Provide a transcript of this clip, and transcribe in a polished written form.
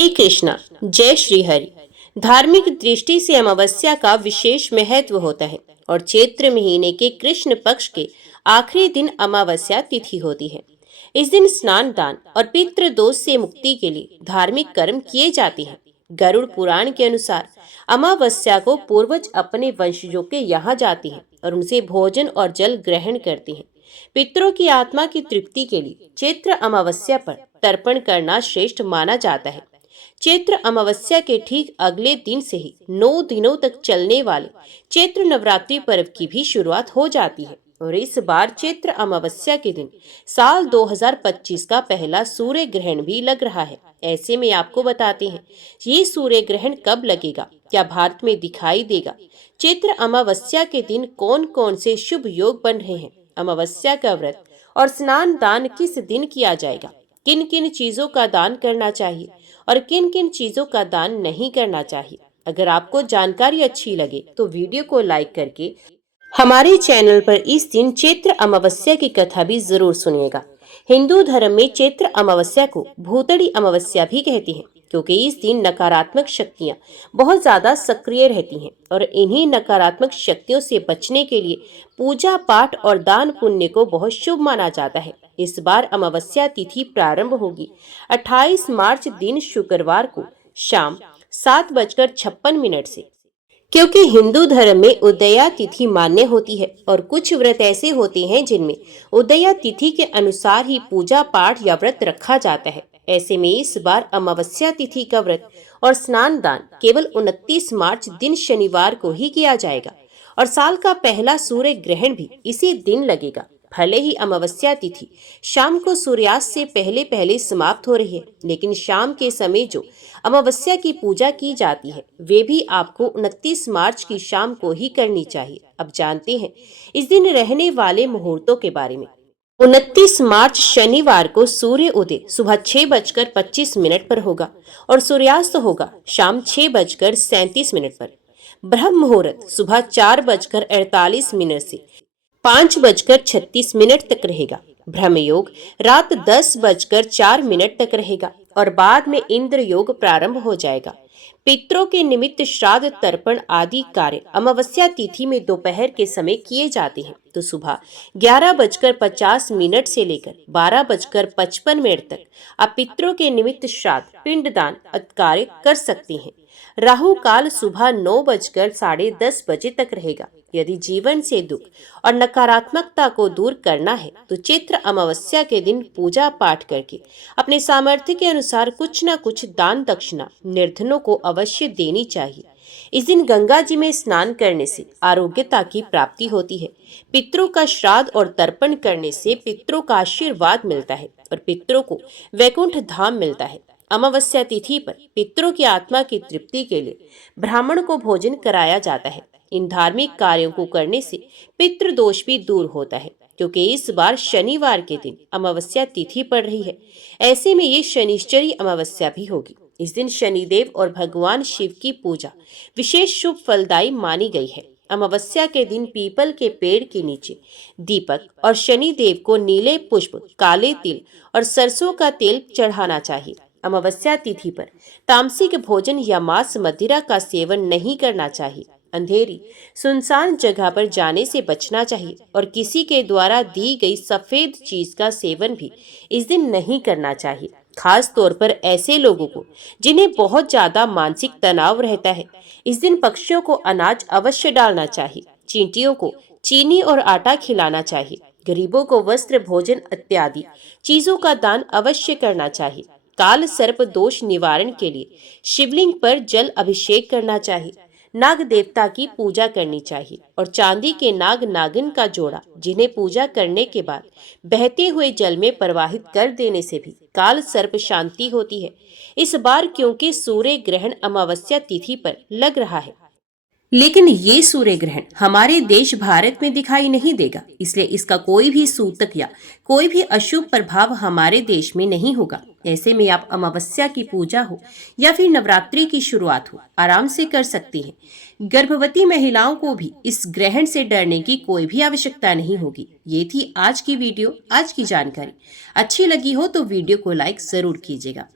श्री कृष्णा, जय श्री हरि। धार्मिक दृष्टि से अमावस्या का विशेष महत्व होता है और चैत्र महीने के कृष्ण पक्ष के आखिरी दिन अमावस्या तिथि होती है। इस दिन स्नान दान और पितृ दोष से मुक्ति के लिए धार्मिक कर्म किए जाते हैं। गरुड़ पुराण के अनुसार अमावस्या को पूर्वज अपने वंशजों के यहाँ जाते हैं और उनसे भोजन और जल ग्रहण करते हैं। पितरों की आत्मा की तृप्ति के लिए चैत्र अमावस्या पर तर्पण करना श्रेष्ठ माना जाता है। चैत्र अमावस्या के ठीक अगले दिन से ही 9 दिनों तक चलने वाले चैत्र नवरात्रि पर्व की भी शुरुआत हो जाती है और इस बार चैत्र अमावस्या के दिन साल 2025 का पहला सूर्य ग्रहण भी लग रहा है। ऐसे में आपको बताते हैं ये सूर्य ग्रहण कब लगेगा, क्या भारत में दिखाई देगा, चैत्र अमावस्या के दिन कौन कौन से शुभ योग बन रहे हैं, अमावस्या का व्रत और स्नान दान किस दिन किया जाएगा, किन किन चीजों का दान करना चाहिए और किन किन चीजों का दान नहीं करना चाहिए। अगर आपको जानकारी अच्छी लगे तो वीडियो को लाइक करके हमारे चैनल पर इस दिन चैत्र अमावस्या की कथा भी जरूर सुनिएगा। हिंदू धर्म में चैत्र अमावस्या को भूतड़ी अमावस्या भी कहती हैं, क्योंकि इस दिन नकारात्मक शक्तियां बहुत ज्यादा सक्रिय रहती हैं और इन्हीं नकारात्मक शक्तियों से बचने के लिए पूजा पाठ और दान पुण्य को बहुत शुभ माना जाता है। इस बार अमावस्या तिथि प्रारंभ होगी 28 मार्च दिन शुक्रवार को शाम 7:56 से, क्योंकि हिंदू धर्म में उदया तिथि मान्य होती है और कुछ व्रत ऐसे होते हैं जिनमें उदया तिथि के अनुसार ही पूजा पाठ या व्रत रखा जाता है। ऐसे में इस बार अमावस्या तिथि का व्रत और स्नान दान केवल 29 मार्च दिन शनिवार को ही किया जाएगा और साल का पहला सूर्य ग्रहण भी इसी दिन लगेगा। भले ही अमावस्या तिथि शाम को सूर्यास्त से पहले पहले समाप्त हो रही है, लेकिन शाम के समय जो अमावस्या की पूजा की जाती है वे भी आपको 29 मार्च की शाम को ही करनी चाहिए। अब जानते हैं इस दिन रहने वाले मुहूर्तों के बारे में। 29 मार्च शनिवार को सूर्य उदय सुबह 6:25 पर होगा और सूर्यास्त होगा शाम 6:37 पर। ब्रह्म मुहूर्त सुबह 4:48 से 5:36 तक रहेगा। ब्रह्म योग रात 10:04 तक रहेगा और बाद में इंद्र योग प्रारंभ हो जाएगा। पितरों के निमित्त श्राद्ध तर्पण आदि कार्य अमावस्या तिथि में दोपहर के समय किए जाते हैं, तो सुबह 11:50 से लेकर 12:55 तक आप पितरों के निमित्त श्राद्ध पिंडदान आदि कार्य कर सकते हैं। राहु काल सुबह 9:10 तक रहेगा। यदि जीवन से दुख और नकारात्मकता को दूर करना है तो चैत्र अमावस्या के दिन पूजा पाठ करके अपने सामर्थ्य के अनुसार कुछ न कुछ दान दक्षिणा निर्धनों को अवश्य देनी चाहिए। इस दिन गंगा जी में स्नान करने से आरोग्यता की प्राप्ति होती है। पितरों का श्राद्ध और तर्पण करने से पितरों का आशीर्वाद मिलता है और पितरों को वैकुंठ धाम मिलता है। अमावस्या तिथि पर पितरों की आत्मा की तृप्ति के लिए ब्राह्मण को भोजन कराया जाता है। इन धार्मिक कार्यों को करने से पितृ दोष भी दूर होता है, क्योंकि इस बार शनिवार के दिन अमावस्या तिथि पड़ रही है। ऐसे में ये शनिश्चरी अमावस्या भी होगी। इस दिन शनिदेव और भगवान शिव की पूजा विशेष शुभ फलदायी मानी गई है। अमावस्या के दिन पीपल के पेड़ के नीचे दीपक और शनिदेव को नीले पुष्प, काले तिल और सरसों का तेल चढ़ाना चाहिए। अमावस्या तिथि पर तामसिक भोजन या मांस मदिरा का सेवन नहीं करना चाहिए। अंधेरी सुनसान जगह पर जाने से बचना चाहिए और किसी के द्वारा दी गई सफेद चीज का सेवन भी इस दिन नहीं करना चाहिए। खास तौर पर ऐसे लोगों को जिन्हें बहुत ज्यादा मानसिक तनाव रहता है। इस दिन पक्षियों को अनाज अवश्य डालना चाहिए। चींटियों को चीनी और आटा खिलाना चाहिए। गरीबों को वस्त्र, भोजन इत्यादि चीजों का दान अवश्य करना चाहिए। काल सर्प दोष निवारण के लिए शिवलिंग पर जल अभिषेक करना चाहिए। नाग देवता की पूजा करनी चाहिए और चांदी के नाग नागिन का जोड़ा जिन्हें पूजा करने के बाद बहते हुए जल में प्रवाहित कर देने से भी काल सर्प शांति होती है। इस बार क्योंकि सूर्य ग्रहण अमावस्या तिथि पर लग रहा है, लेकिन ये सूर्य ग्रहण हमारे देश भारत में दिखाई नहीं देगा, इसलिए इसका कोई भी सूतक या कोई भी अशुभ प्रभाव हमारे देश में नहीं होगा। ऐसे में आप अमावस्या की पूजा हो या फिर नवरात्रि की शुरुआत हो आराम से कर सकती हैं। गर्भवती महिलाओं को भी इस ग्रहण से डरने की कोई भी आवश्यकता नहीं होगी। ये थी आज की वीडियो, आज की जानकारी। अच्छी लगी हो तो वीडियो को लाइक जरूर कीजिएगा।